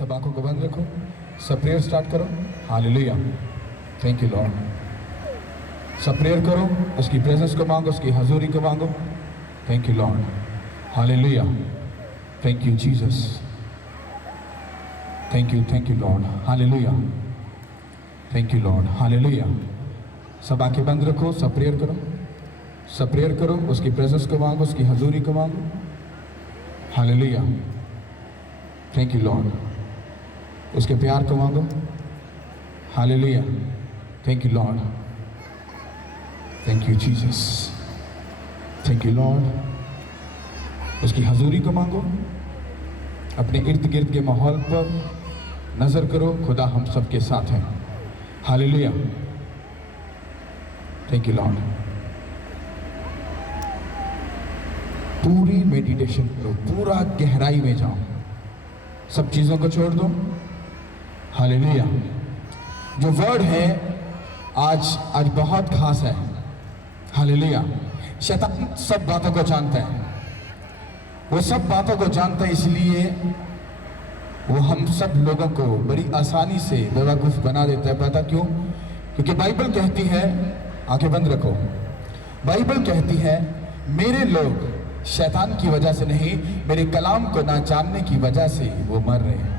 सब आंखों को बंद रखो, सब प्रेयर स्टार्ट करो। Hallelujah, thank you Lord. सब प्रेयर करो, उसकी प्रेजेंस को मांगो, उसकी हजूरी को मांगो। Thank you Lord, hallelujah, thank you Jesus, thank you Lord, hallelujah, thank you Lord, hallelujah. सब आंखें बंद रखो, सब प्रेयर करो, सब प्रेयर करो, उसकी प्रेजेंस को मांगो, उसकी हजूरी को मांगो। हालेलुया, थैंक यू लॉर्ड, उसके प्यार को मांगो। Hallelujah, thank you Lord, thank you Jesus, thank you Lord. उसकी हजूरी को मांगो। अपने इर्द गिर्द के माहौल पर नजर करो, खुदा हम सब के साथ है। Hallelujah, thank you Lord. पूरी मेडिटेशन करो, पूरा गहराई में जाओ, सब चीजों को छोड़ दो। हालेलुया। जो वर्ड है आज बहुत खास है। हालेलुया। शैतान सब बातों को जानता है, वो सब बातों को जानता है, इसलिए वो हम सब लोगों को बड़ी आसानी से बेवकूफ बना देता है। पता क्यों? क्योंकि बाइबल कहती है, आंखें बंद रखो, बाइबल कहती है मेरे लोग शैतान की वजह से नहीं, मेरे कलाम को ना जानने की वजह से वो मर रहे हैं।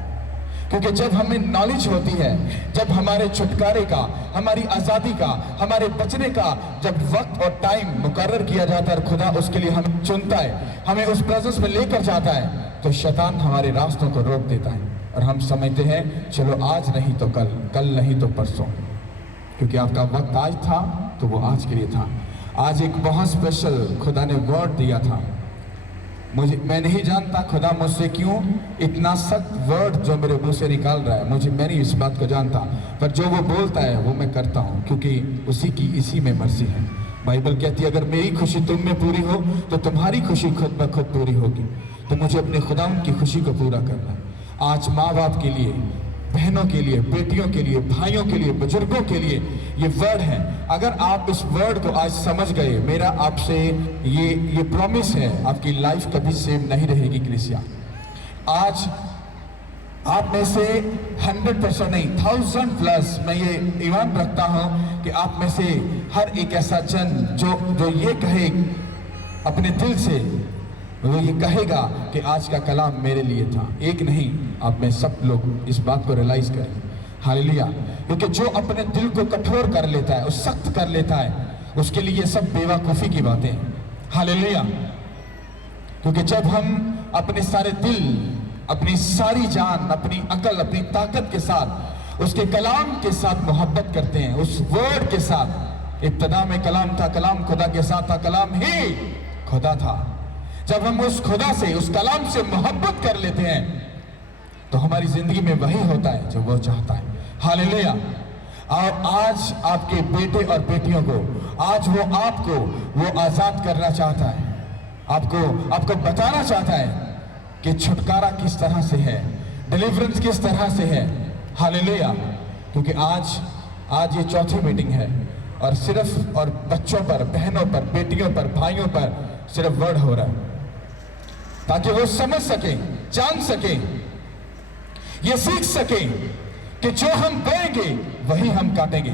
क्योंकि जब हमें नॉलेज होती है, जब हमारे छुटकारे का, हमारी आज़ादी का, हमारे बचने का जब वक्त और टाइम मुकर्रर किया जाता है और खुदा उसके लिए हमें चुनता है, हमें उस प्रेजेंस में लेकर जाता है, तो शैतान हमारे रास्तों को रोक देता है और हम समझते हैं चलो आज नहीं तो कल, कल नहीं तो परसों। क्योंकि आपका वक्त आज था तो वो आज के लिए था। आज एक बहुत स्पेशल खुदा ने वर्ड दिया था। मैं नहीं जानता खुदा मुझसे क्यों इतना सख्त वर्ड जो मेरे मुंह से निकाल रहा है, मैं नहीं इस बात को जानता, पर जो वो बोलता है वो मैं करता हूँ, क्योंकि उसी की इसी में मर्जी है। बाइबल कहती है अगर मेरी खुशी तुम में पूरी हो तो तुम्हारी खुशी खुद ब खुद पूरी होगी। तो मुझे अपने खुदा की खुशी को पूरा करना है। आज माँ बाप के लिए, बहनों के लिए, बेटियों के लिए, भाइयों के लिए, बुजुर्गों के लिए ये वर्ड है। अगर आप इस वर्ड को आज समझ गए, मेरा आपसे ये प्रॉमिस है, आपकी लाइफ कभी सेम नहीं रहेगी। कलीसिया, आज आप में से 100% नहीं, 1000+ मैं ये ईमान रखता हूं कि आप में से हर एक ऐसा जन जो ये कहे अपने दिल से, वो ये कहेगा कि आज का कलाम मेरे लिए था। एक नहीं, आप में सब लोग इस बात को रियलाइज करें। हालेलुया। क्योंकि जो अपने दिल को कठोर कर लेता है, उस सख्त कर लेता है, उसके लिए सब बेवकूफ़ी की बातें हैं। हालेलुया। क्योंकि जब हम अपने सारे दिल, अपनी सारी जान, अपनी अकल, अपनी ताकत के साथ उसके कलाम के साथ मोहब्बत करते हैं, उस वर्ड के साथ, इब्तिदा में कलाम था, कलाम खुदा के साथ था, कलाम ही खुदा था। जब हम उस खुदा से, उस कलाम से मोहब्बत कर लेते हैं तो हमारी जिंदगी में वही होता है जो वो चाहता है। हालेलुया। और आज आपके बेटे और बेटियों को, आज वो आपको वो आजाद करना चाहता है, आपको बताना चाहता है कि छुटकारा किस तरह से है, डिलीवरेंस किस तरह से है। हालेलुया। क्योंकि आज ये चौथी मीटिंग है और सिर्फ और बच्चों पर, बहनों पर, बेटियों पर, भाइयों पर सिर्फ वर्ड हो रहा है, ताकि वो समझ सके, जान सके, ये सीख सके कि जो हम बोएंगे वही हम काटेंगे।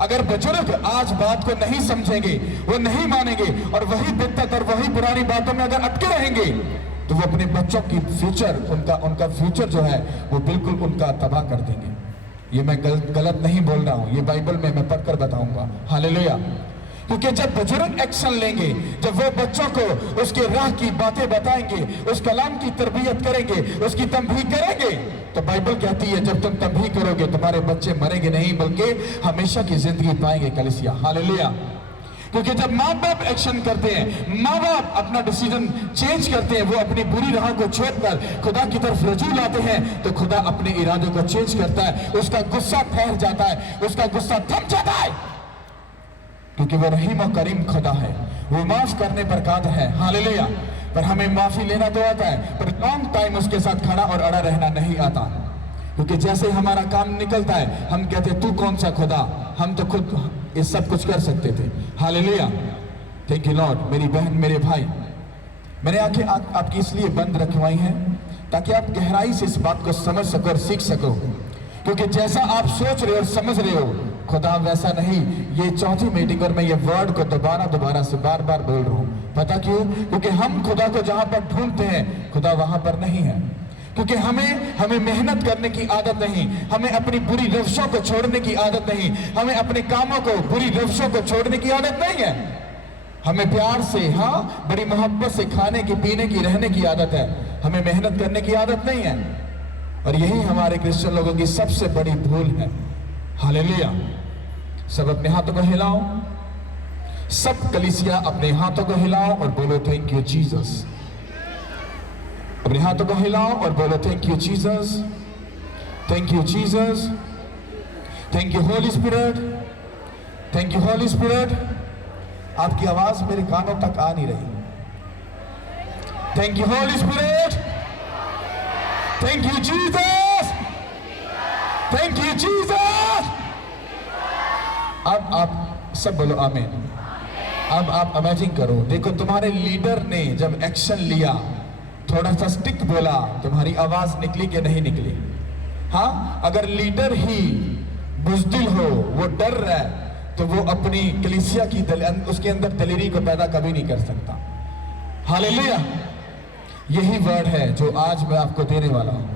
अगर बुजुर्ग आज बात को नहीं समझेंगे, वो नहीं मानेंगे और वही बिद्दत और वही पुरानी बातों में अगर अटके रहेंगे, तो वो अपने बच्चों की फ्यूचर, उनका फ्यूचर जो है वो बिल्कुल उनका तबाह कर देंगे। ये मैं गलत नहीं बोल रहा हूँ, ये बाइबल में मैं पढ़कर बताऊंगा। हालेलुया। क्योंकि जब बुजुर्ग एक्शन लेंगे, जब वो बच्चों को उसके राह की बातें बताएंगे, उस कलाम की तरबियत करेंगे, उसकी तंबीह करेंगे, तो बाइबल कहती है जब तुम तंबीह करोगे तुम्हारे बच्चे मरेंगे नहीं बल्कि हमेशा की जिंदगी पाएंगे। कलीसिया, हालेलुया। क्योंकि जब माँ बाप एक्शन करते हैं, माँ बाप अपना डिसीजन चेंज करते हैं, वो अपनी बुरी राह को छोड़कर खुदा की तरफ रजू लाते हैं, तो खुदा अपने इरादों को चेंज करता है, उसका गुस्सा ठहर जाता है, उसका गुस्सा थम जाता है, क्योंकि वो रहीम और करीम खुदा है, वो माफ करने पर कादिर है। हालेलुया। पर हमें माफी लेना तो आता है, पर लॉन्ग टाइम उसके साथ खड़ा और अड़ा रहना नहीं आता। क्योंकि जैसे हमारा काम निकलता है, हम कहते तू कौन सा खुदा, हम तो खुद ये सब कुछ कर सकते थे। हालेलुया। Thank you Lord. मेरी बहन, मेरे भाई, मैंने आंखें आपकी इसलिए बंद रखवाई हैं ताकि आप गहराई से इस बात को समझ सको और सीख सको। क्योंकि जैसा आप सोच रहे हो और समझ रहे हो, खुदा वैसा नहीं। ये चौथी मीटिंग और मैं ये वर्ड को दोबारा से बार बार बोल रहा हूं। पता क्यों? क्योंकि हम खुदा को जहां पर ढूंढते हैं, खुदा वहां पर नहीं है। क्योंकि हमें मेहनत करने की आदत नहीं, हमें अपनी बुरी रवशों को छोड़ने की आदत नहीं, हमें अपने कामों को, बुरी रवशों को छोड़ने की आदत नहीं है। हमें प्यार से, हाँ, बड़ी मोहब्बत से खाने की, पीने की, रहने की आदत है। हमें मेहनत करने की आदत नहीं है। और यही हमारे क्रिश्चियन लोगों की सबसे बड़ी भूल है। हालेलुया। सब अपने हाथों को हिलाओ, सब कलीसिया अपने हाथों को हिलाओ और बोलो थैंक यू जीसस। अपने हाथों को हिलाओ और बोलो thank you Jesus, thank you Jesus, thank you Holi spirit, thank you Holi spirit. आपकी आवाज मेरे कानों तक आ नहीं रही। Thank you Holi spirit, thank you Jesus, thank you Jesus. अब आप सब बोलो आमीन। अब आप इमेजिन करो, देखो तुम्हारे लीडर ने जब एक्शन लिया, थोड़ा सा स्टिक बोला, तुम्हारी आवाज निकली कि नहीं निकली? हाँ, अगर लीडर ही बुज़दिल हो, वो डर रहा है, तो वो अपनी कलीसिया की उसके अंदर दलेरी को पैदा कभी नहीं कर सकता। हालेलुया। यही वर्ड है जो आज मैं आपको देने वाला हूं।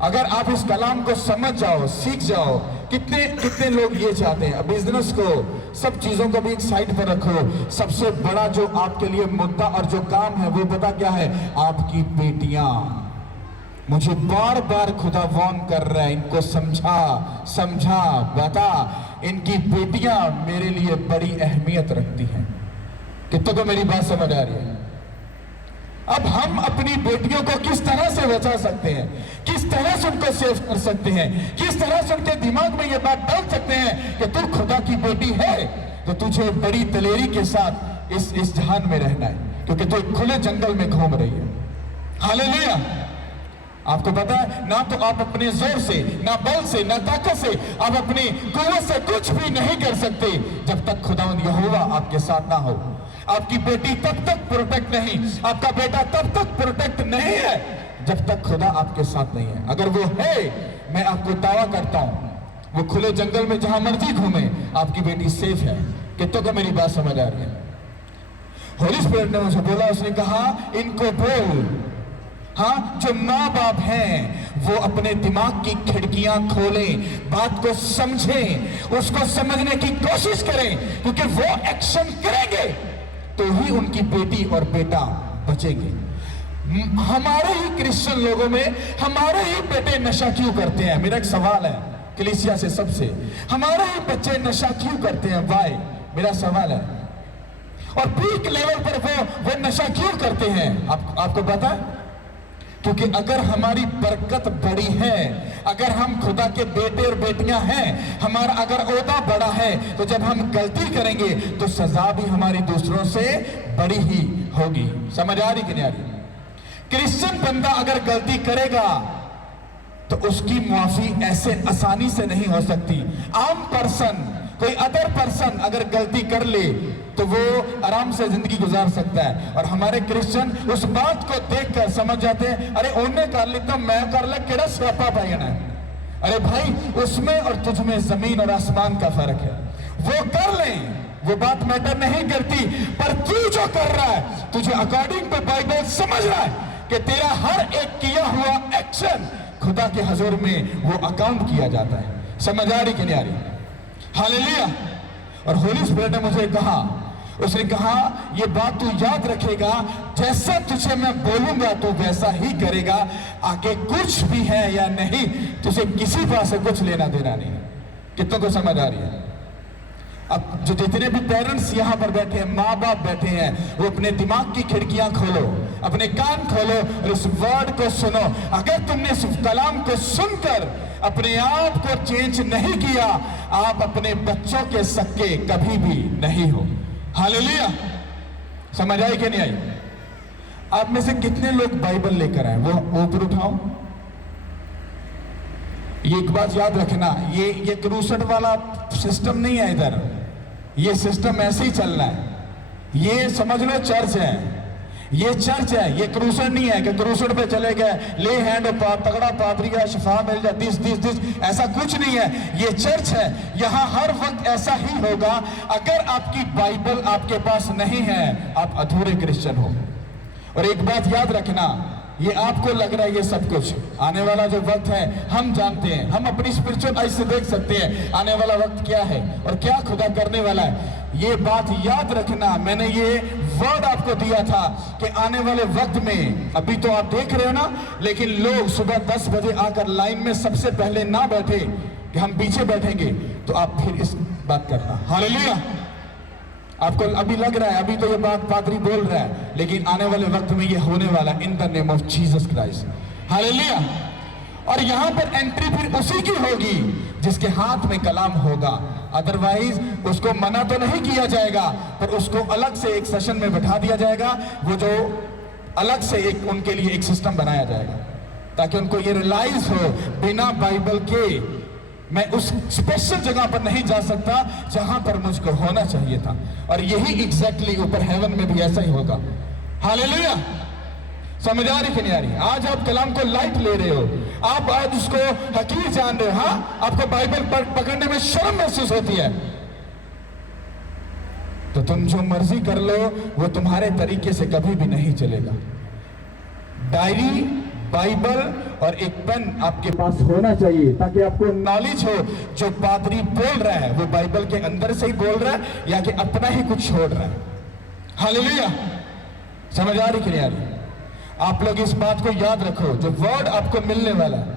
अगर आप इस कलाम को समझ जाओ, सीख जाओ। कितने लोग ये चाहते हैं, बिजनेस को, सब चीजों को भी एक साइड पर रखो। सबसे बड़ा जो आपके लिए मुद्दा और जो काम है वो पता क्या है? आपकी बेटियां। मुझे बार बार खुदा वार्न कर रहा है, इनको समझा बता। इनकी बेटियां मेरे लिए बड़ी अहमियत रखती हैं। कितनों को मेरी बात समझ आ रही है? अब हम अपनी बेटियों को किस तरह से बचा सकते हैं, किस तरह से उनको सेव कर सकते हैं, किस तरह से उनके दिमाग में ये बात डाल सकते हैं कि तू खुदा की बेटी है तो तुझे बड़ी दलेरी के साथ इस जहान में रहना है, क्योंकि तू खुले जंगल में घूम रही है। हालेलुया। आपको पता है, ना तो आप अपने जोर से, ना बल से, ना ताकत से, आप अपनी कुव्वत से कुछ भी नहीं कर सकते जब तक खुदावंद यहोवा आपके साथ ना हो। आपकी बेटी तब तक प्रोटेक्ट नहीं, आपका बेटा तब तक प्रोटेक्ट नहीं है जब तक खुदा आपके साथ नहीं है। अगर वो है, मैं आपको दावा करता हूं, वो खुले जंगल में जहां मर्जी घूमे, आपकी बेटी सेफ है। कितनों को मेरी बात समझ आ रही है? होली स्पिरिट ने मुझे बोला, उसने कहा इनको बोल, हाँ, जो माँ बाप हैं वो अपने दिमाग की खिड़कियां खोलें, बात को समझें, उसको समझने की कोशिश करें, क्योंकि वो एक्शन करेंगे तो ही उनकी बेटी और बेटा बचेंगे। हमारे ही क्रिश्चियन लोगों में हमारे ही बेटे नशा क्यों करते हैं? मेरा एक सवाल है कलीसिया से सबसे, हमारे ही बच्चे नशा क्यों करते हैं? वाई? मेरा सवाल है। और पीक लेवल पर वो नशा क्यों करते हैं? आपको पता है? क्योंकि अगर हमारी बरकत बड़ी है, अगर हम खुदा के बेटे और बेटियां हैं, हमारा अगर ओहदा बड़ा है, तो जब हम गलती करेंगे तो सजा भी हमारी दूसरों से बड़ी ही होगी। समझ आ रही कि नहीं आ रही? क्रिश्चियन बंदा अगर गलती करेगा तो उसकी माफी ऐसे आसानी से नहीं हो सकती। आम पर्सन, कोई अदर पर्सन अगर गलती कर ले तो वो आराम से जिंदगी गुजार सकता है। और हमारे क्रिश्चियन उस बात को देखकर समझ जाते हैं, अरे उन्होंने कर ली तो मैं कर ले, केड़ा स्यापा भाई है। अरे भाई, उसमें और तुझमें जमीन और आसमान का फर्क है। वो कर लें, वो बात मैटर नहीं करती, पर तू जो कर रहा है, तुझे अकॉर्डिंग टू बाइबल समझ रहा है कि तेरा हर एक किया हुआ एक्शन खुदा के हजूर में वो अकाउंट किया जाता है। समझ आ रही कि नहीं आ रही? हालेलुया। और होली स्पिरिट ने मुझे कहा, उसने कहा ये बात तू याद रखेगा, जैसा तुझे मैं बोलूंगा तू वैसा ही करेगा। आगे कुछ भी है या नहीं, तुझे किसी बात से कुछ लेना देना नहीं। कितनों को समझ आ रही है? अब जो जितने भी पेरेंट्स यहाँ पर बैठे हैं, माँ बाप बैठे हैं, वो अपने दिमाग की खिड़कियां खोलो, अपने कान खोलो और इस वर्ड को सुनो। अगर तुमने इस कलाम को सुनकर अपने आप को चेंज नहीं किया, आप अपने बच्चों के सक्के कभी भी नहीं हो। हालेलुया। समझ आई कि नहीं आई? आप में से कितने लोग बाइबल लेकर आए? वो ऊपर उठाओ। ये एक बात याद रखना, ये क्रूसेड वाला सिस्टम नहीं है इधर। ये सिस्टम ऐसे ही चल रहा है। ये समझ लो चर्च है। ये चर्च है, ये क्रूसेड नहीं है कि क्रूसेड पे चले गए, ले हैंड तगड़ा पादरी का शिफा मिल जाए, दिस, ऐसा कुछ नहीं है। ये चर्च है, यहाँ हर वक्त ऐसा ही होगा। अगर आपकी बाइबल आपके पास नहीं है, आप अधूरे क्रिश्चियन हो। और एक बात याद रखना, ये आपको लग रहा है ये सब कुछ, आने वाला जो वक्त है हम जानते हैं, हम अपनी स्पिरिचुअल आइज से देख सकते हैं आने वाला वक्त क्या है और क्या खुदा करने वाला है। ये बात याद रखना, मैंने ये वर्ड आपको दिया था कि आने वाले वक्त में, अभी तो आप देख रहे हो ना, लेकिन लोग सुबह 10 बजे आकर लाइन में सबसे पहले ना बैठे कि हम पीछे बैठेंगे, तो आप फिर इस बात करना। हालेलुया। आपको अभी लग रहा है, अभी तो ये बात पादरी बोल रहा है, लेकिन आने वाले वक्त में ये होने वाला, in the name of Jesus Christ. Hallelujah. और यहां पर एंट्री फिर उसी की होगी जिसके हाथ में कलाम होगा, अदरवाइज उसको मना तो नहीं किया जाएगा, पर उसको अलग से एक सेशन में बैठा दिया जाएगा, वो जो अलग से एक उनके लिए एक सिस्टम बनाया जाएगा, ताकि उनको ये रियलाइज हो बिना बाइबल के मैं उस स्पेशल जगह पर नहीं जा सकता जहां पर मुझको होना चाहिए था। और यही एग्जैक्टली ऊपर हेवन में भी ऐसा ही होगा। हालेलुया। समझ आ रही कि नहीं आ रही? आज आप कलाम को लाइट ले रहे हो, आप आज उसको हकीर जान रहे हो। हाँ, आपको बाइबल पकड़ने में शर्म महसूस होती है, तो तुम जो मर्जी कर लो, वो तुम्हारे तरीके से कभी भी नहीं चलेगा। डायरी, बाइबल और एक पेन आपके पास होना चाहिए, ताकि आपको नॉलेज हो जो पादरी बोल रहा है वो बाइबल के अंदर से ही बोल रहा है या कि अपना ही कुछ छोड़ रहा है। हालेलुया। समझ आ रही कि नहीं आ रही? आप लोग इस बात को याद रखो, जो वर्ड आपको मिलने वाला है,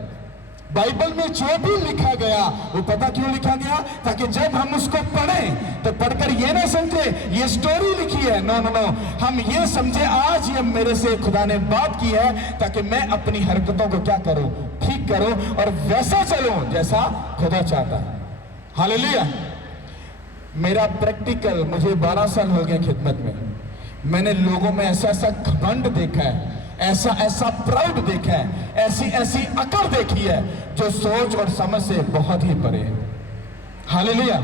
बाइबल में जो भी लिखा गया वो पता क्यों लिखा गया? ताकि जब हम उसको पढ़ें तो पढ़कर ये ना समझे ये स्टोरी लिखी है, नो नो नो, हम ये समझे आज ये मेरे से खुदा ने बात की है, ताकि मैं अपनी हरकतों को क्या करूं, ठीक करूं और वैसा चलूं जैसा खुदा चाहता है। हालेलुया। मेरा प्रैक्टिकल, मुझे 12 साल हो गए खिदमत में, मैंने लोगों में ऐसा ऐसा घमंड देखा है, ऐसा ऐसा प्राउड देखा है, ऐसी ऐसी अकड़ देखी है जो सोच और समझ से बहुत ही परे है। हालेलुया।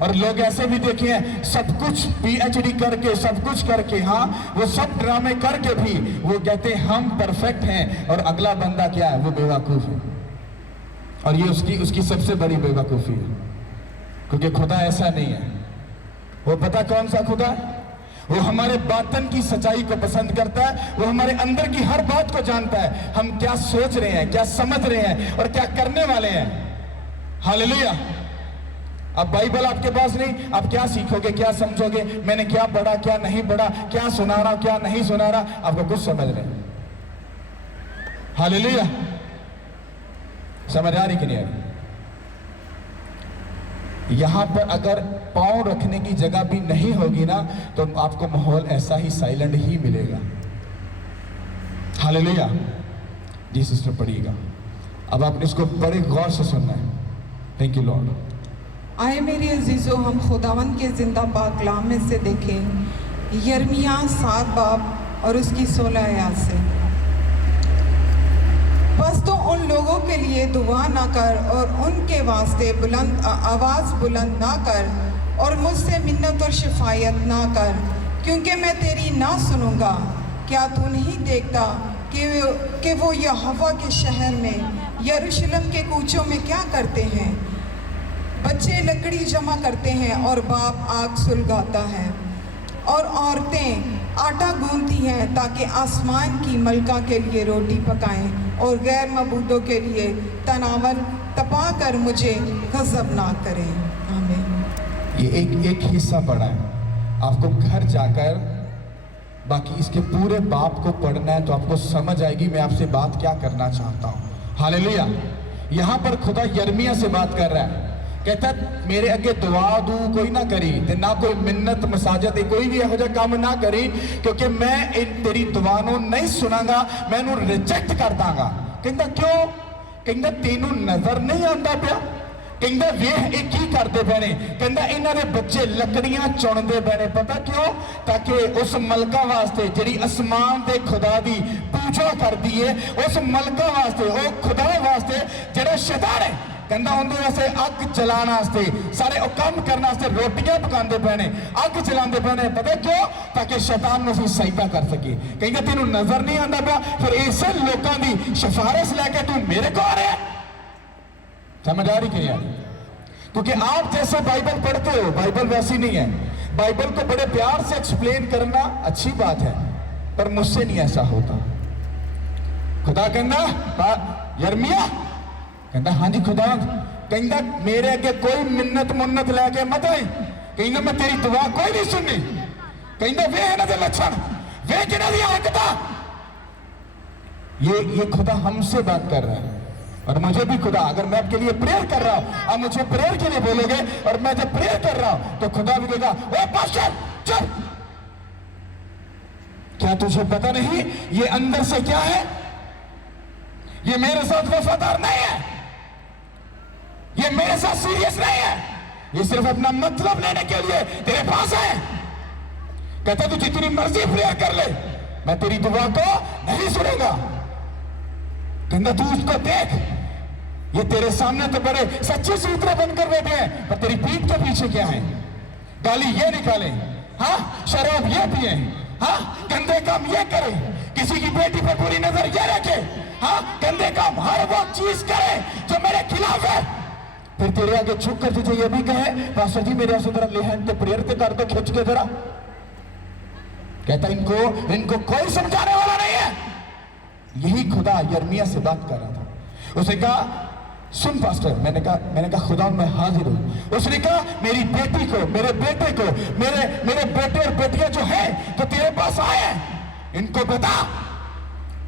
और लोग ऐसे भी देखे हैं, सब कुछ PhD करके, सब कुछ करके, हाँ वो सब ड्रामे करके भी वो कहते हैं हम परफेक्ट हैं, और अगला बंदा क्या है, वो बेवकूफ है। और ये उसकी सबसे बड़ी बेवकूफी है, क्योंकि खुदा ऐसा नहीं है। वो पता कौन सा खुदा है? वो हमारे बातन की सच्चाई को पसंद करता है, वो हमारे अंदर की हर बात को जानता है, हम क्या सोच रहे हैं, क्या समझ रहे हैं और क्या करने वाले हैं। हालेलुया। अब बाइबल आपके पास नहीं, आप क्या सीखोगे, क्या समझोगे, मैंने क्या पढ़ा, क्या नहीं पढ़ा, क्या सुना रहा, क्या नहीं सुना रहा, आपको कुछ समझ नहीं। हालेलुया। समझ आ रही कि नहीं आ रही? यहां पर अगर पांव रखने की जगह भी नहीं होगी ना, तो आपको माहौल ऐसा ही साइलेंट ही मिलेगा। हालेलुया। जी सिस्टर पढ़िएगा, अब आप इसको बड़े गौर से सुनना है। Thank you Lord. आए मेरे अजीजों, हम खुदावन के जिंदा पाक कलाम में से देखें यिर्मयाह 7 बाब और उसकी 16 आयत से। बस तो उन लोगों के लिए दुआ ना कर और उनके वास्ते बुलंद आवाज़ बुलंद ना कर और मुझसे मिन्नत और शिफायत ना कर, क्योंकि मैं तेरी ना सुनूंगा। क्या तू नहीं देखता कि वो यहोवा के शहर में यरूशलेम के कूचों में क्या करते हैं? बच्चे लकड़ी जमा करते हैं और बाप आग सुलगाता है, और औरतें आटा गूंथती हैं ताकि आसमान की मलका के लिए रोटी पकाएं और गैर मबूदों के लिए तनावल तपा कर मुझे गज़ब ना करें। आमीन। ये एक हिस्सा पढ़ा है, आपको घर जाकर बाकी इसके पूरे बाप को पढ़ना है, तो आपको समझ आएगी मैं आपसे बात क्या करना चाहता हूँ। हालेलुया। यहाँ पर खुदा यिर्मयाह से बात कर रहा है, कहता मेरे अगे दुआ दू कोई ना करी ते ना कोई मिन्नत मसाजत कोई भी यहो जिहा काम ना करी, क्योंकि मैं इन तेरी दुआ नूं नहीं सुनांगा, मैं इन्हूं रिजेक्ट कर दांगा। कहता क्यों? कहता तेनों नजर नहीं आंदा पिया? कहता वेख एक ही करते पे ने? कहता इन्हां दे बच्चे लकड़ियां चुनते पे ने। पता क्यों? ताकि उस मलका वास्ते जिहड़ी आसमान दे खुदा दी पूजा करदी है, उस मलका वास्ते, वो खुदा वास्ते जिहड़ा शैतान है, कहता उनके वैसे अग जलाने वास्ते सारे काम करने वास्ते रोटियां पकाते पे ने, अग जलाते पे ने। पता क्यों? ताकि शैतान में सहायता कर सके। कहते तेन नजर नहीं आता पाया, फिर इसे लोगों की सिफारिश लैके तू मेरे को आ रहा है। समझ आ रही कि यार? क्योंकि आप जैसे बाइबल पढ़ते हो, बाइबल वैसी नहीं है। बाइबल को बड़े प्यार से एक्सप्लेन करना अच्छी बात है, पर मुझसे नहीं ऐसा होता। खुदा कहना यर्मिया कहता हाँ जी खुदा कहता मेरे अगे कोई मिन्नत मुन्नत लैके मत आई, कहना मैं तेरी दुआ कोई नहीं सुननी। कहता वे इन्हां दे लक्षण, वे जिन्हां दी हरकतां। ये खुदा हमसे बात कर रहा है। और मुझे भी खुदा, अगर मैं आपके लिए प्रेयर कर रहा हूं, आप मुझे प्रेयर के लिए बोलोगे और मैं जब प्रेयर कर रहा हूं तो खुदा भी कहेगा ओ पास्टर चल। क्या तुझे पता नहीं ये अंदर से क्या है? ये मेरे साथ वफादार नहीं है, ये मेरे साथ सीरियस नहीं है, ये सिर्फ अपना मतलब लेने के लिए तेरे पास है। कहता तू जितनी मर्जी प्रेयर कर ले, मैं तेरी दुआ को नहीं सुनेगा। कहता तू उसको देख, ये तेरे सामने तो बड़े सच्चे सूत्र बनकर बैठे हैं, पर तेरी पीठ के पीछे क्या है? गाली ये निकाले, हाँ शराब ये पिए, हाँ गंदे काम ये करे, किसी की बेटी पर बुरी नजर ये रखे, हाँ गंदे काम हर वो चीज करे जो मेरे खिलाफ है। फिर तेरे आगे झुक कर तुझे ये भी कहे पास्टर जी मेरे ऐसे तरह लेहन तो प्रेयर के कर दो खिंच के जरा। कहता इनको कोई समझाने वाला नहीं है। यही खुदा यिर्मयाह से बात कर रहा था। उसने कहा सुन पास्टर, मैंने कहा खुदा मैं हाजिर हूं। उसने कहा मेरी बेटी को, मेरे बेटे को, मेरे बेटे और बेटियां जो है तो तेरे पास आए हैं, इनको बता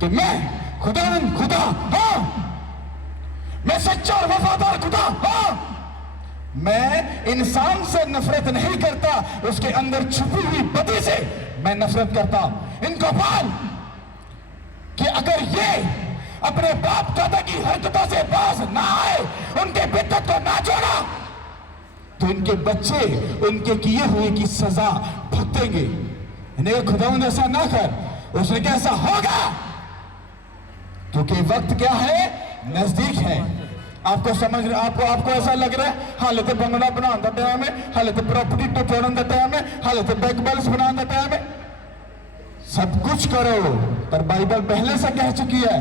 कि मैं खुदा हाँ, मैं सच्चा और वफादार खुदा हाँ। मैं इंसान से नफरत नहीं करता, उसके अंदर छुपी हुई बदी से मैं नफरत करता। इनको बोल कि अगर ये अपने बाप दादा की हरकतों से बाज ना आए, उनके बिद्दत को ना छोड़ा, तो इनके बच्चे उनके किए हुए की सजा भुगतेंगे। इन्हें खुदावंद ऐसा ना कर। उसने क्या ऐसा होगा? क्योंकि वक्त क्या है? नजदीक है। आपको समझ रहे, आपको ऐसा लग रहा है हाले तो बंगला बनाने का टाइम है, हाले तो प्रॉपर्टी टुटाने का टाइम है, हाले तो बैंक बैलेंस बनाने का टाइम है। सब कुछ करो, पर बाइबल पहले से कह चुकी है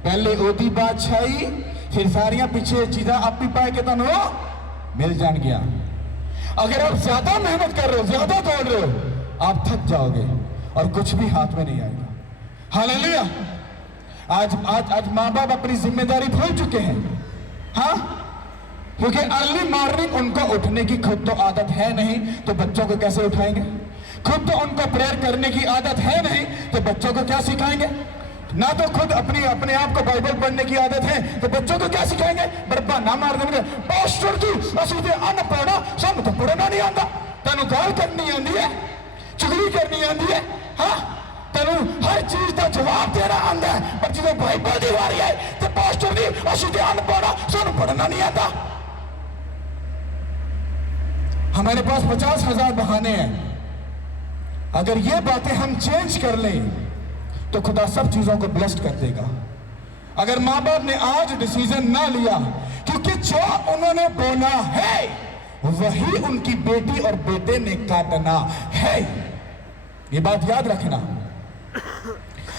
पहले ओदी बादशाही, फिर सारियां पीछे चीजा आप ही पाए के तनो मिल जान गया। अगर आप ज्यादा मेहनत कर रहे हो, ज्यादा दौड़ रहे हो, आप थक जाओगे और कुछ भी हाथ में नहीं आएगा। हालेलुया। आज माँ बाप अपनी जिम्मेदारी भूल चुके हैं, हाँ, क्योंकि अर्ली मॉर्निंग उनको उठने की खुद तो आदत है नहीं, तो बच्चों को कैसे उठाएंगे? खुद तो उनको प्रेयर करने की आदत है नहीं, तो बच्चों को क्या सिखाएंगे? ना तो खुद अपने आप को बाइबल पढ़ने की आदत है, तो बच्चों को क्या सिखाएंगे? बरब्बा ना मार देंगे। पास्टर जी असली ते अनपढ़, सानू तो पढ़ना नहीं आता। तेनू गाल करनी आती है, चुगली करनी आती है, हाँ, तेनू हर चीज का जवाब देना आता है, पर जो बाइबल की वारी है तो पास्टर जी असली ते अनपढ़, सानू पढ़ना नहीं आता। हमारे पास 50,000 बहाने हैं। अगर ये बातें हम चेंज कर लें तो खुदा सब चीजों को ब्लेस्ड कर देगा। अगर माँ बाप ने आज डिसीजन ना लिया, क्योंकि जो उन्होंने बोना है वही उनकी बेटी और बेटे ने काटना है, ये बात याद रखना।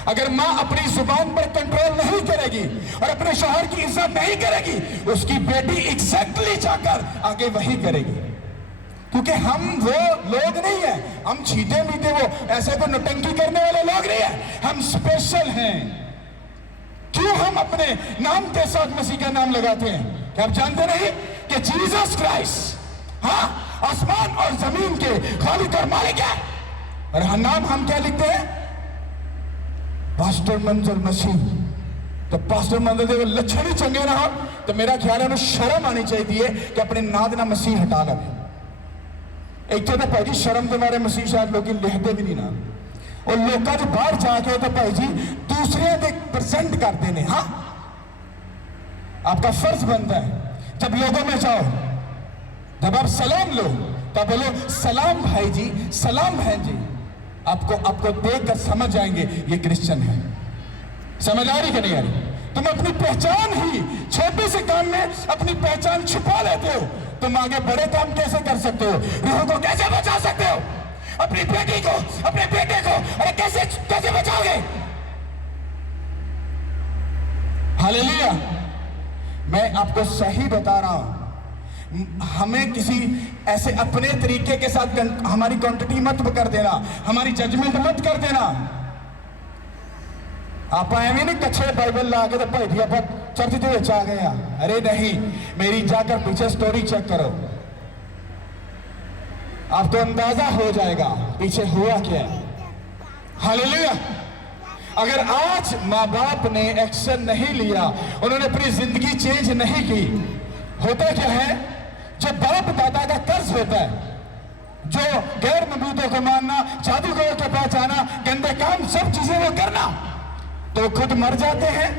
अगर माँ अपनी जुबान पर कंट्रोल नहीं करेगी और अपने शौहर की इज्जत नहीं करेगी, उसकी बेटी एग्जैक्टली जाकर आगे वही करेगी। क्योंकि हम वो लोग नहीं है, हम छीटे मीटे वो ऐसे को नौटंकी करने वाले लोग नहीं है, हम स्पेशल हैं। क्यों हम अपने नाम के साथ मसीह का नाम लगाते हैं? क्या आप जानते नहीं कि जीसस क्राइस्ट, हाँ, आसमान और जमीन के खालिक और मालिक है। और हाँ, नाम हम क्या लिखते हैं? पास्टर मंजर मसीह। तो पास्टर मंजर के लक्षण ही चंगे ना हो तो मेरा ख्याल है शर्म आनी चाहिए कि अपने नाद ना मसीह हटा लवे। इतने तो भाई जी शर्म के मारे मसीह शायद लोग लिखते भी नहीं ना, और लोगों के बाहर जाके तो भाई जी दूसरे के प्रेजेंट करते हैं। हाँ, आपका फर्ज बनता है जब लोगों में जाओ, जब आप सलाम लो तब बोलो सलाम भाई जी, सलाम बहन जी। आपको देख कर समझ जाएंगे ये क्रिश्चियन है। समझ आ रही कि नहीं आ रही? तुम अपनी पहचान ही छोटे से काम में अपनी पहचान छुपा लेते हो, तुम आगे बड़े काम कैसे कर सकते हो? रूह को कैसे बचा सकते हो? अपनी बेटी को, अपने बेटे को, अरे कैसे कैसे बचाओगे? हालेलुया। मैं आपको सही बता रहा हूं, हमें किसी ऐसे अपने तरीके के साथ हमारी क्वांटिटी मत कर देना, हमारी जजमेंट मत कर देना। आप एवं नहीं कच्चे बाइबल ला के तो भाई जी आप चर्च के विच आ गए हैं। अरे नहीं, मेरी जाकर पीछे स्टोरी चेक करो, आपको अंदाजा हो जाएगा पीछे हुआ क्या है। हालेलुया। अगर आज माँ बाप ने एक्शन नहीं लिया, उन्होंने अपनी जिंदगी चेंज नहीं की, होता क्या है, जो बाप दादा का कर्ज होता है, जो गैर मबूदों को मानना, जादूगरों को पहचाना, गंदे काम सब चीजें वो करना, तो खुद मर जाते हैं।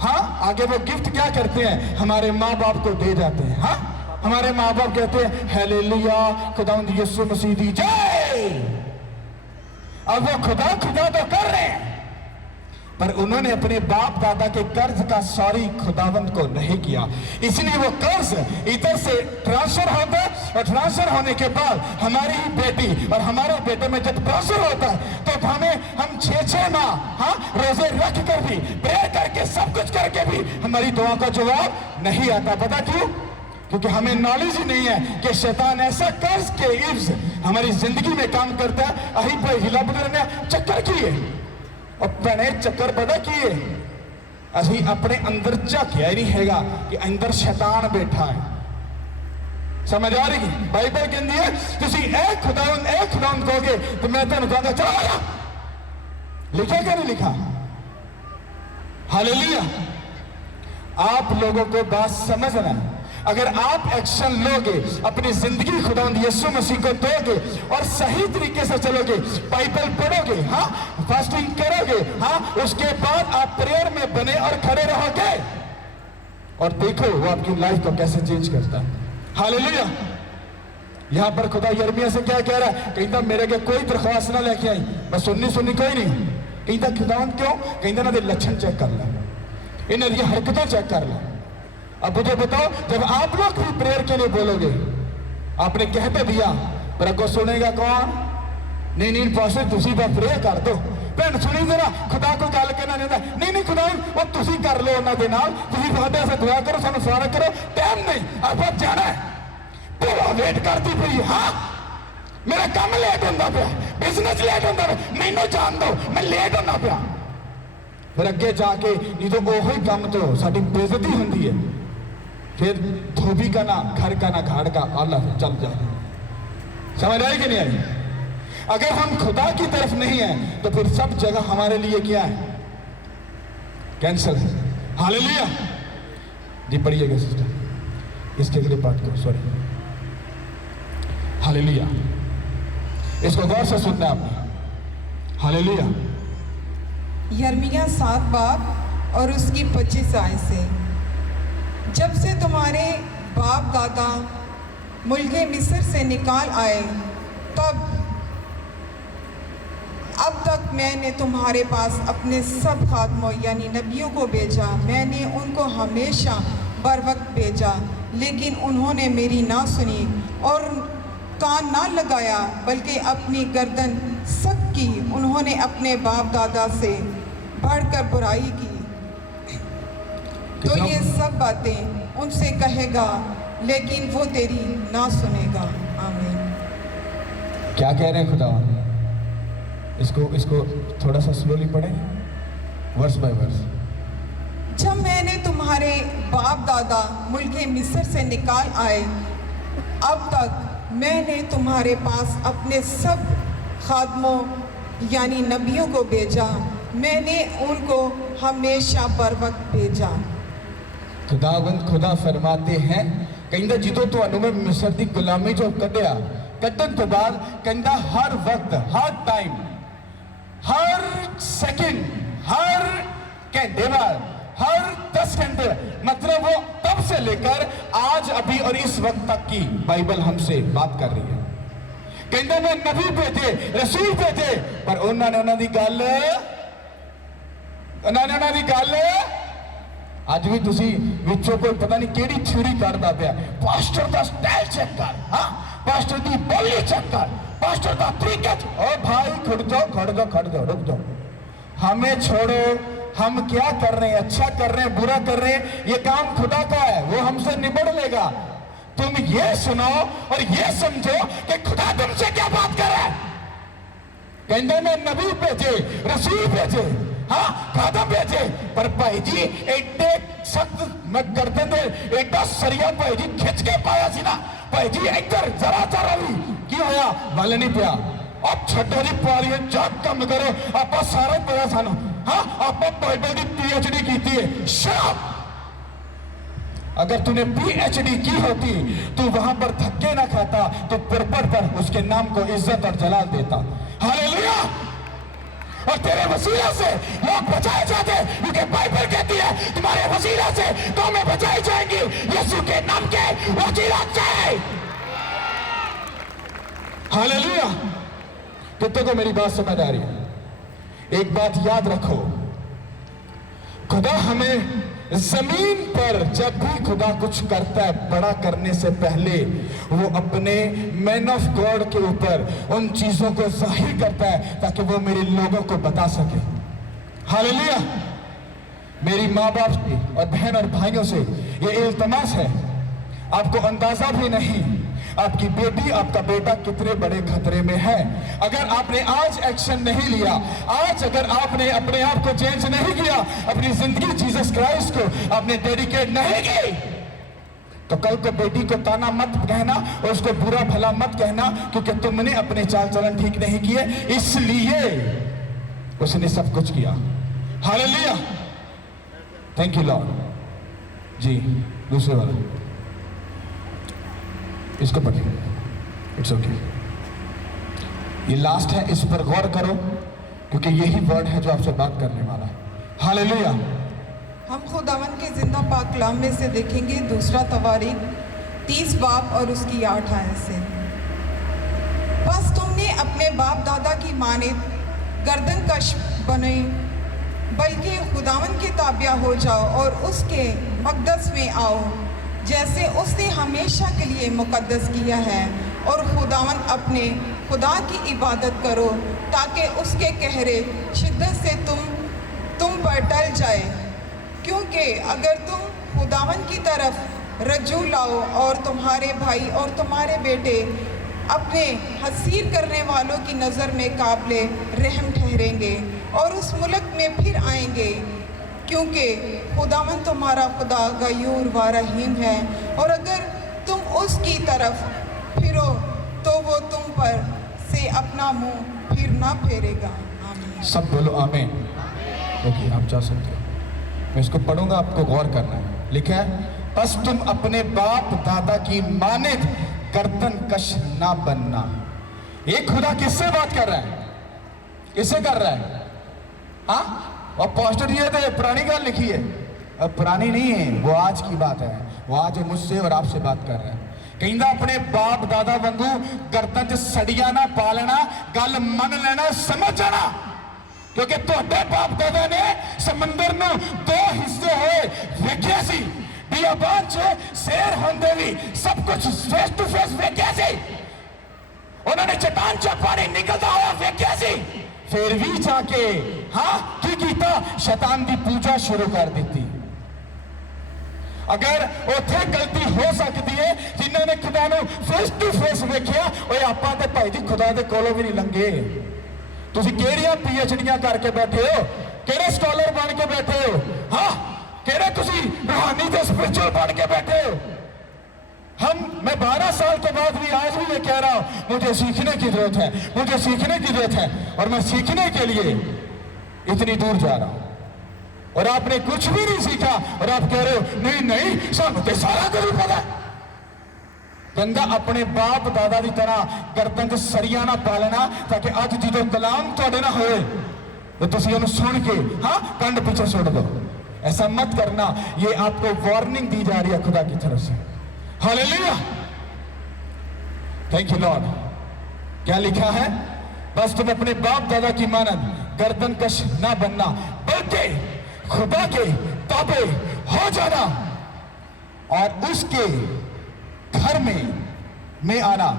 हाँ, आगे वो गिफ्ट क्या करते हैं, हमारे माँ बाप को दे जाते हैं। हाँ, हमारे माँ बाप कहते हैं हालेलुया, खुदावंद यीशु मसीह दी जय। अब वो खुदा खुदा तो कर रहे हैं, पर उन्होंने अपने बाप दादा के कर्ज का सॉरी खुदावंद को नहीं किया, इसलिए वो कर्ज इधर से ट्रांसफर होता है, और ट्रांसफर होने के बाद हमारी ही बेटी और हमारे बेटे में जब ट्रांसफर होता है तो हम 6 माह हाँ रोजे रख कर भी, प्रेयर करके, सब कुछ करके भी हमारी दुआ का जवाब नहीं आता। पता क्यों? क्योंकि हमें नॉलेज ही नहीं है कि शैतान ऐसा कर्ज के इर्ज हमारी जिंदगी में काम करता है। अही भाई हिला बुजुर्ग ने चक्कर किए और भैने चक्कर पता किए, असी अपने अंदर झाकिया ही नहीं हैगा कि अंदर शैतान बैठा है। समझ आ रही? बाइबल कहती है तुसी ए खुदावंद कहोगे तो मैं तुहानू कहूंगा चलो आ जा। लिखा क्या नहीं लिखा? हालेलुया। आप लोगों को बात समझना है, अगर आप एक्शन लोगे, अपनी जिंदगी खुदावंद यीशु मसीह को दोगे और सही तरीके से चलोगे, बाइबल पढ़ोगे, हाँ फास्टिंग करोगे, हाँ उसके बाद आप प्रेयर में बने और खड़े रहोगे, और देखो वो आपकी लाइफ को कैसे चेंज करता है। हालेलुया। यहां पर खुदा यिर्मयाह से क्या कह रहा है? कहता मेरे के कोई दरख्वास्त ना लेके आई, बस सुननी कोई नहीं। कहता खुदावंद क्यों? कहता इन्हां दे लक्षण चेक कर ला, इन्हां दी हरकतें चेक कर ला। अब मुझे बताओ, जब आप लोग भी प्रेयर के लिए बोलोगे, आपने कह तो दिया, पर अगो सुनेगा कौन? नहीं पास्टर तुसी बस प्रेयर कर दो। भैन सुनी जरा, खुदा को गल कहना नहीं खुदा वो तुसी कर लो, उन्होंने दे नाल तुसी साडे वास्ते दुआ करो, सानू सवार करो, टाइम नहीं, आप जाना है, पूरा वेट करती पई। हाँ मेरा काम लेट होंदा पिया, बिजनेस लेट होंदा पिया, मैनू जान दो, मैं लेट होंदा पिया। फिर अगे जाके नहीं तो ओही काम तो साडी बेइज्जती होंदी है, फिर धोबी का ना घर का ना घाट का, अल्लाह चल जाए। समझ आई कि नहीं आई? अगर हम खुदा की तरफ नहीं है तो फिर सब जगह हमारे लिए क्या है? कैंसल है। हालेलुया। जी पढ़िएगा सिस्टर, इसके अगले पार्ट को, सॉरी। हालेलुया। इसको गौर से सुनना है आपने। हालेलुया। यिर्मयाह 7 बाब और उसकी 25 आयत से, जब से तुम्हारे बाप दादा मुल्के मिस्र से निकाल आए तब अब तक मैंने तुम्हारे पास अपने सब खादमों यानी नबियों को भेजा। मैंने उनको हमेशा बर वक्त भेजा, लेकिन उन्होंने मेरी ना सुनी और कान ना लगाया, बल्कि अपनी गर्दन सख्त की। उन्होंने अपने बाप दादा से बढ़कर बुराई की। तो ये सब बातें उनसे कहेगा, लेकिन वो तेरी ना सुनेगा। आमीन। क्या कह रहे हैं खुदा? इसको थोड़ा सा स्लोली पढ़ें, वर्स बाय वर्स। जब मैंने तुम्हारे बाप दादा मुल्के मिस्र से निकाल आए अब तक मैंने तुम्हारे पास अपने सब खादमों यानी नबियों को भेजा। मैंने उनको हमेशा बर वक्त भेजा। खुदा फरमाते हैं, कहता जिदों तुहानू मैं मिस्र की गुलामी जो कढ़िया, कढ़न तो बाद कहता हर वक्त, हर टाइम, हर सेकंड, हर घंटे बाद, हर 10 घंटे, मतलब वो तब से लेकर आज अभी और इस वक्त तक की बाइबल हमसे बात कर रही है। कहता मैं नबी भेजे, रसूल भेजे, पर उन्होंने उन्होंने गल ਅੱਜ ਵੀ ਤੁਸੀਂ ਵਿੱਚੋਂ ਕੋਈ ਪਤਾ ਨਹੀਂ ਕਿਹੜੀ ਥਿਊਰੀ ਕੱਢਦਾ ਪਿਆ, ਪਾਸਟਰ ਦਾ ਸਟਾਈਲ ਚੈੱਕ ਕਰ, ਹਾਂ पास्टर की बोली चेक कर, पास्टर का तरीका। ओ भाई खड़ जाओ, रुक जाओ, हमें छोड़ो, हम क्या कर रहे हैं, अच्छा कर रहे हैं, बुरा कर रहे हैं, ये काम खुदा का है, वो हमसे निबड़ लेगा। तुम ये सुनो और ये समझो कि खुदा तुमसे क्या बात कर रहा है। कहते मैं नबी भेजे, रसूल भेजे, हाँ खादम भेजे, पर भाई जी एडे सख्त मैं करते थे, एडा सरिया भाई जी खिंच के पाया सी ना, भाई जी इधर जरा भी की होया वल नहीं पिया। अब छड्डो जी पारी जाग कम करो, आप सारा पता सानू, हाँ आप बाइबल की PhD की है। शराब अगर तूने PhD की होती तो वहां पर धक्के ना खाता, तो पुरपट पर उसके नाम को इज्जत और जलाल देता। हालेलुया। और तेरे वसीला से लोग बचाए जाते, क्योंकि बाइबल कहती है तुम्हारे वसीला से कौमें बचाई जाएंगी, यीशु के नाम के वसीला से। हालेलुया। कितनों को मेरी बात समझ आ रही है? एक बात याद रखो, खुदा हमें जमीन पर जब भी खुदा कुछ करता है, बड़ा करने से पहले वो अपने मैन ऑफ गॉड के ऊपर उन चीजों को जाहिर करता है ताकि वो मेरे लोगों को बता सके। हालेलुया। मेरी माँ बाप से और बहन और भाइयों से ये इल्तमास है, आपको अंदाजा भी नहीं आपकी बेटी आपका बेटा कितने बड़े खतरे में है। अगर आपने आज एक्शन नहीं लिया, आज अगर आपने अपने आप को चेंज नहीं किया, अपनी जिंदगी जीसस क्राइस्ट को आपने डेडिकेट नहीं की, तो कल को बेटी को ताना मत कहना और उसको बुरा भला मत कहना, क्योंकि तुमने अपने चाल चलन ठीक नहीं किए, इसलिए उसने सब कुछ किया। हालेलुया। Thank you Lord. जी दूसरे वाला इसको पढ़िए, इट्स ओके। ये लास्ट है, इस पर गौर करो क्योंकि यही वर्ड है जो आपसे बात करने वाला है। हालेलुया। हम खुदावन के जिंदा पाक कलाम में से देखेंगे दूसरा तवारीख 30 बाब और उसकी 8 आयत से। बस तुमने अपने बाप दादा की मानित गर्दनकश बने, बल्कि खुदावन के ताबिया हो जाओ और उसके मकदस में आओ, जैसे उसने हमेशा के लिए मुकद्दस किया है, और खुदावन अपने खुदा की इबादत करो, ताकि उसके कहरे शिद्दत से तुम पर टल जाए। क्योंकि अगर तुम खुदावन की तरफ रज्जू लाओ और तुम्हारे भाई और तुम्हारे बेटे अपने हसीर करने वालों की नज़र में काबिले रहम ठहरेंगे और उस मुल्क में फिर आएंगे, क्योंकि खुदावन तुम्हारा खुदा गयूर व रहीम है, और अगर तुम उसकी तरफ फिरो तो वो तुम पर से अपना मुंह फिर ना फेरेगा। आमीन। सब बोलो आमीन। ओके, आप जा सकते हो, मैं इसको पढ़ूंगा, आपको गौर करना है। लिखा है, बस तुम अपने बाप दादा की मानित गर्दन कश ना बनना। ये खुदा किससे बात कर रहा है? किससे कर रहा है? हाँ, और पास्टर ये तो पुरानी गल लिखी है, अब पुरानी नहीं है, वो आज की बात है। वो आज मुझसे और आपसे बात कर रहा है। कहता अपने बाप दादा वांगू गर्दन च सड़िया ना पा लेना, गल मन लेना, समझ जाना, क्योंकि तुहाडे बाप दादा ने समंदर नूं 2 हिस्से होए वेख्या सी, बियाबान च शेर होंदे भी सब कुछ फेस टू फेस वेख्या सी, उन्होंने चट्टान च पानी निकलता हुआ वेख्या सी, फिर भी जाके हाँ की कीता, शैतान की पूजा शुरू कर दी। अगर उथे गलती हो सकती है जिन्होंने खुदा नूं फेस टू फेस वेख्या, ओए आपां ते भाई जी खुदा दे कोलों भी नहीं लंघे। तुसीं किहड़ियां PhDयां करके बैठे हो, किहड़े स्कॉलर बन के बैठे हो, हाँ किहड़े तुसीं रूहानी ते स्पिरिचुअल बन के बैठे हो। मैं 12 साल के बाद भी आज भी ये कह रहा हूं, मुझे सीखने की जरूरत है, मुझे सीखने की जरूरत है, और मैं सीखने के लिए इतनी दूर जा रहा हूं। और आपने कुछ भी नहीं सीखा और आप कह रहे हो नहीं नहीं सानू ते सारा कुछ पता है। बंदा अपने बाप दादा की तरह गर्दन च सरिया ना पा लेना, ताकि अज जो कलाम तुहाडे ना होए तो तुसीं उहनूं सुन के हाँ कंध पीछे सुट दो। ऐसा मत करना, ये आपको वार्निंग दी जा रही है खुदा की तरफ से। हालेलुया। Thank you Lord. क्या लिखा है? बस तुम अपने बाप दादा की मानद गर्दन कश ना बनना, बल्कि खुदा के ताबे हो जाना और उसके घर में आना,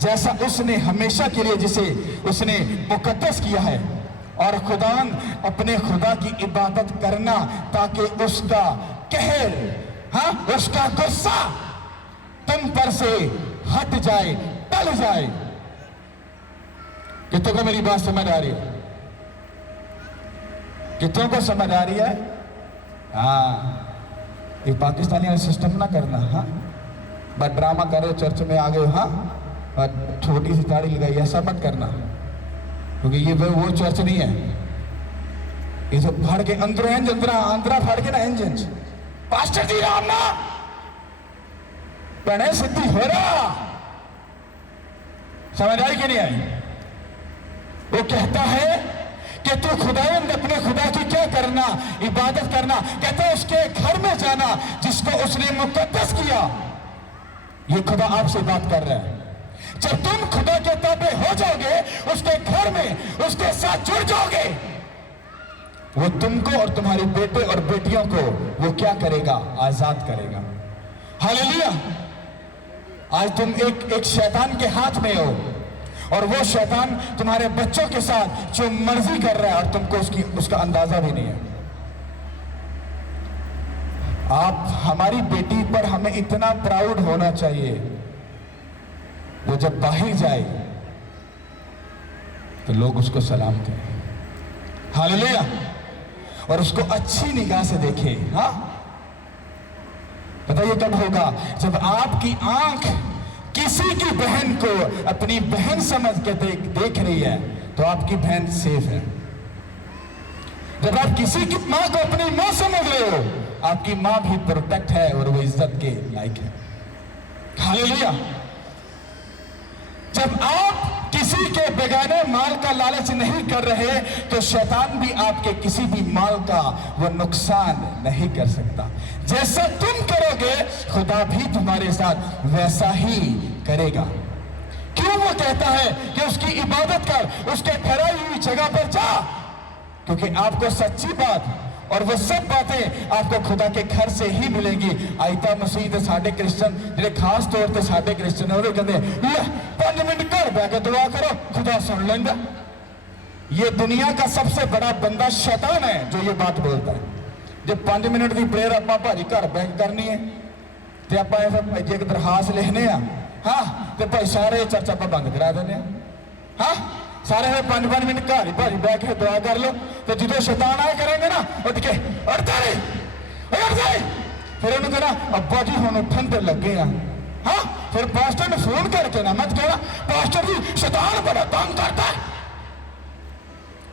जैसा उसने हमेशा के लिए जिसे उसने मुकद्दस किया है, और खुदान अपने खुदा की इबादत करना ताकि उसका कहर, हाँ, उसका गुस्सा तुम पर से हट जाए, टल जाए। कितनों को मेरी बात समझ आ रही है? कितनों को समझ आ रही है? हाँ, ये पाकिस्तानी वाला सिस्टम ना करना। हाँ, बस ड्रामा कर रहे, चर्च में आ गए, हाँ, और छोटी सी ताड़ी लगाई, ऐसा मत करना, क्योंकि ये वो चर्च नहीं है। ये तो फाड़ के अंदरा फाड़ के ना इंजन, पास्टर जी राम ना पढ़े सिद्धि हो रहा। समझ आई कि नहीं आई? वो कहता है कि तू खुदावंद अपने खुदा की क्या करना, इबादत करना, कहता है उसके घर में जाना जिसको उसने मुकद्दस किया। ये खुदा आपसे बात कर रहा है। जब तुम खुदा के ताबे हो जाओगे, उसके घर में उसके साथ जुड़ जाओगे, वो तुमको और तुम्हारे बेटे और बेटियों को वो क्या करेगा? आजाद करेगा। हालेलुया। आज तुम एक शैतान के हाथ में हो, और वो शैतान तुम्हारे बच्चों के साथ जो मर्जी कर रहा है और तुमको उसका अंदाजा भी नहीं है। आप, हमारी बेटी पर हमें इतना प्राउड होना चाहिए, वो जब बाहर जाए तो लोग उसको सलाम करें, हालेलुया, और उसको अच्छी निगाह से देखें। हाँ, बताइए कब होगा? जब आपकी आंख किसी की बहन को अपनी बहन समझ के देख रही है तो आपकी बहन सेफ है। जब आप किसी की मां को अपनी मां समझ रहे हो, आपकी मां भी प्रोटेक्ट है और वो इज्जत के लायक है। हालेलुया। जब आप किसी के बेगाने माल का लालच नहीं कर रहे तो शैतान भी आपके किसी भी माल का वो नुकसान नहीं कर सकता। जैसा तुम करोगे खुदा भी तुम्हारे साथ वैसा ही करेगा। क्यों वो कहता है कि उसकी इबादत कर, उसके ठहराई हुई जगह पर जा? क्योंकि आपको सच्ची बात और वो सब बातें आपको खुदा के घर से ही मिलेंगी। आयता मसीह ते साडे क्रिश्चियन जिहड़े खास तौर ते साडे क्रिश्चियन है, वो कहते ले 5 मिनट घर बैठ के दुआ करो, खुदा सुन लेंगे। ये दुनिया का सबसे बड़ा बंदा शैतान है जो ये बात बोलता है। जब 5 मिनट की प्रेयर आप भाजी घर बैठ करनी है तो आप भाई जी एक दरखास्त लिखने, हाँ, तो भाई सारे चर्च आप बंद करा देने, हाँ, सारे 5-5 मिनट घर ही भाजी बैठ के दुआ कर लो। तो जो शैतान आए करेंगे ना, उठ के फिर उन्होंने कहना अब्बा जी हम उठन ते लगे हैं, हाँ, फिर पास्टर ने फोन करके ना मत कहना पास्टर जी शैतान बड़ा तंग करता है,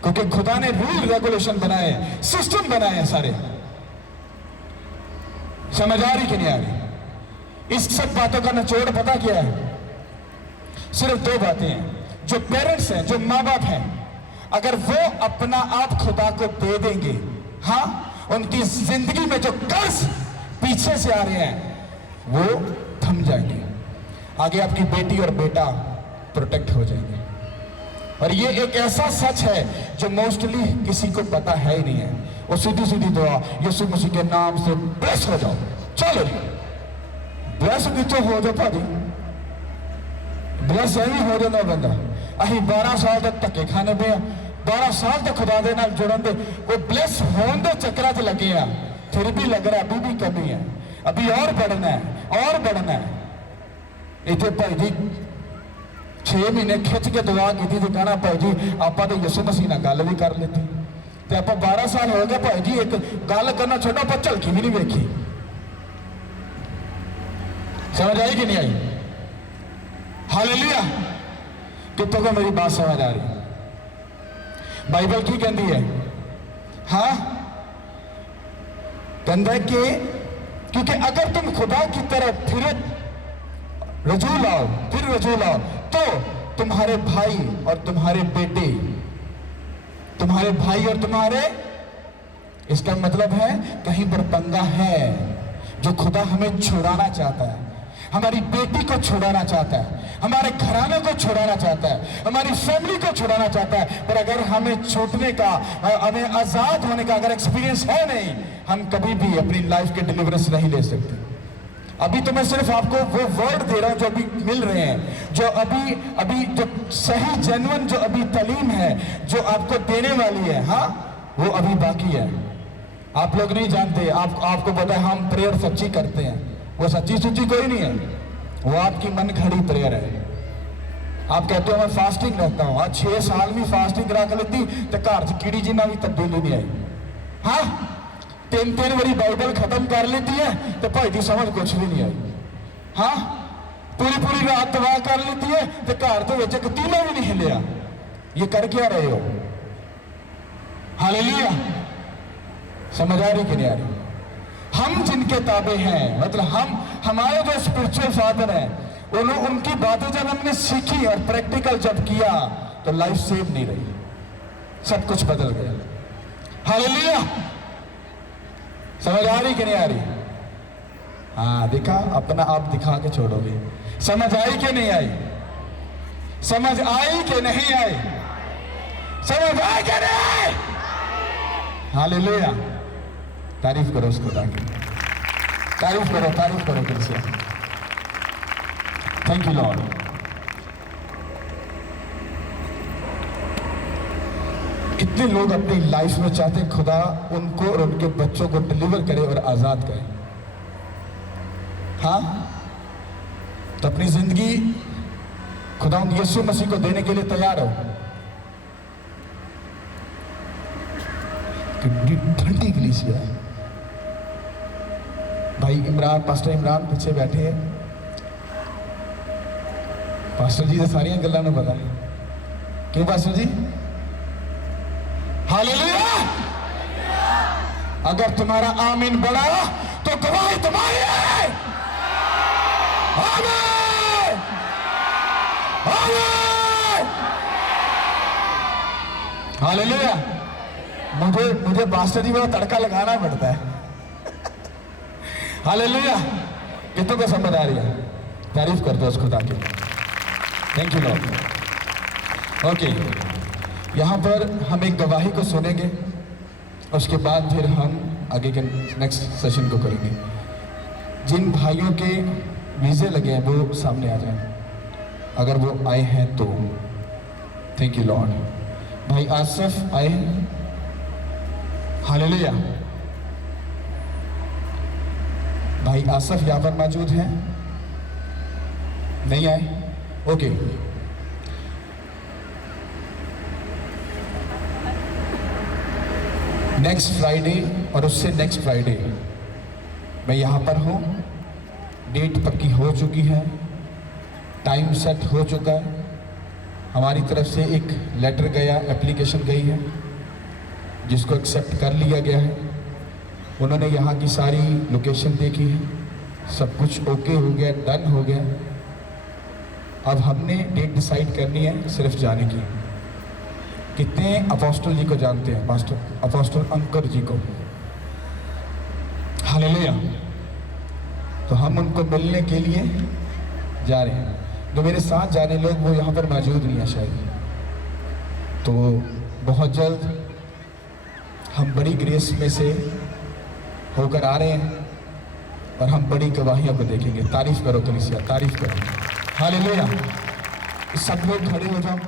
क्योंकि खुदा ने रूल रेगुलेशन बनाए, सिस्टम बनाए हैं सारे। समझ आ रही कि नहीं आ रही? इस सब बातों का निचोड़ पता क्या है? सिर्फ 2 बातें हैं। जो पेरेंट्स हैं, जो माँ बाप हैं, अगर वो अपना आप खुदा को दे देंगे, हाँ, उनकी जिंदगी में जो कर्ज पीछे से आ रहे हैं वो थम जाएंगे। आगे आपकी बेटी और बेटा प्रोटेक्ट हो जाएंगे। और ये एक ऐसा सच है जो मोस्टली किसी को पता है ही नहीं है। वो सीधी सीधी दुआ, यीशु मसीह के नाम से ब्लेस हो जाओ, चलो ब्लेस भी तो हो जाओ भाजी, ब्लेस यही हो जाता बंदा। अही 12 साल तक धक्के खाने पे, 12 साल तक खुदा दे नाल जुड़न दे, वो ब्लेस होने के चक्कर च लगे हैं, फिर भी लग रहा अभी भी कमी है, अभी और बढ़ना है, और बढ़ना है। इतने भाई जी 6 महीने खिंच के दुआ की थी, तो कहना भाई जी आप तो यीशु मसीह नाल गल भी कर लेती, तो आप 12 साल हो गए भाई जी एक गल करना छोड़ो, आप झलकी भी नहीं वेखी। समझ आई कि नहीं आई? हालेलुया। कितों को मेरी बात समझ आ रही? बाइबल की कहती है, हाँ, कहता है कि क्योंकि अगर तुम खुदा की तरफ फिर रजू लाओ तो तुम्हारे भाई और तुम्हारे बेटे, तुम्हारे भाई और तुम्हारे, इसका मतलब है कहीं पर पंगा है जो खुदा हमें छुड़ाना चाहता है। हमारी बेटी को छुड़ाना चाहता है, हमारे घराने को छुड़ाना चाहता है, हमारी फैमिली को छुड़ाना चाहता है। पर अगर हमें छूटने का, हमें आजाद होने का अगर एक्सपीरियंस है नहीं, हम कभी भी अपनी लाइफ के डिलीवरेंस नहीं ले सकते। अभी तो मैं सिर्फ आपको वो वर्ड दे रहा हूं जो अभी मिल रहे हैं, जो अभी जो सही जेन्युइन जो अभी तालीम है जो आपको देने वाली है, हाँ वो अभी बाकी है। आप लोग नहीं जानते, आपको पता है हम प्रेयर सच्ची करते हैं, वो सच्ची सुच्ची कोई नहीं है, वो आपकी मन घड़ी प्रेयर है। आप कहते हो मैं फास्टिंग रहता हूं, आज 6 साल भी फास्टिंग रख लेती तो घर च कीड़ी जिन्ना भी तब्दीली नहीं आई। हाँ 3 बारी बाइबल खत्म कर लेती है तो भाई की समझ कुछ भी नहीं आई। हाँ पूरी रात दवा कर लेती है तो घर तो एक तीला भी नहीं हिलिया। ये कर क्या रहे हो? हालेलुया। समझ आ रही कि नहीं आ रही? हम जिनके ताबे हैं, मतलब हमारे जो स्पिरिचुअल फादर हैं, उनकी बातें जब हमने सीखी और प्रैक्टिकल जब किया तो लाइफ सेव नहीं रही, सब कुछ बदल गया। हालेलुया। समझ आ रही कि नहीं आ रही? हाँ देखा, अपना आप दिखा के छोड़ोगे। समझ आई कि नहीं आई? समझ आई कि नहीं आई? समझ आई कि नहीं? हालेलुया। तारीफ करो उसको, तारीफ करो कृष्ण। Thank you Lord. कितने लोग अपनी लाइफ में चाहते हैं खुदा उनको और उनके बच्चों को डिलीवर करे और आजाद करे। हाँ तो अपनी जिंदगी खुदा यीशु मसीह को देने के लिए तैयार हो। कितनी ठंडी कलीसिया है भाई। इमरान, पास्टर इमरान पीछे बैठे हैं। पास्टर जी तो सारिया गल्लां नूं पता है, क्यों पास्टर जी? हालेलुया। अगर तुम्हारा आमीन बड़ा तो गवाही तुम्हारी है। आमीन, आमीन। हालेलुया। मुझे पास्टर जी में तड़का लगाना पड़ता है। हालेलुया। कितनों को समझ आ रही है? तारीफ कर दो उस खुदा की। Thank you Lord. ओके, यहाँ पर हम एक गवाही को सुनेंगे, उसके बाद फिर हम आगे के नेक्स्ट सेशन को करेंगे। जिन भाइयों के वीज़े लगे हैं वो सामने आ जाएं, अगर वो आए हैं तो। Thank you Lord. भाई आसिफ आए हैं। हालेलुया। भाई आसिफ यहाँ पर मौजूद हैं? नहीं आए? ओके। नेक्स्ट फ्राइडे और उससे नेक्स्ट फ्राइडे मैं यहाँ पर हूँ। डेट पक्की हो चुकी है, टाइम सेट हो चुका है। हमारी तरफ से एक लेटर गया, एप्लीकेशन गई है जिसको एक्सेप्ट कर लिया गया है। उन्होंने यहाँ की सारी लोकेशन देखी है, सब कुछ ओके हो गया, डन हो गया। अब हमने डेट डिसाइड करनी है सिर्फ जाने की। कितने अपोस्टल जी को जानते हैं? पास्टर अपोस्टल अंकर जी को। हालेलुया। तो हम उनको मिलने के लिए जा रहे हैं। जो मेरे साथ जाने लोग वो यहाँ पर मौजूद नहीं है शायद, तो बहुत जल्द हम बड़ी ग्रेस में से होकर आ रहे हैं और हम बड़ी गवाहियों को देखेंगे। तारीफ करो कलीसिया, तारीफ करो। हालेलुया। सब लोग खड़े हो जाओ।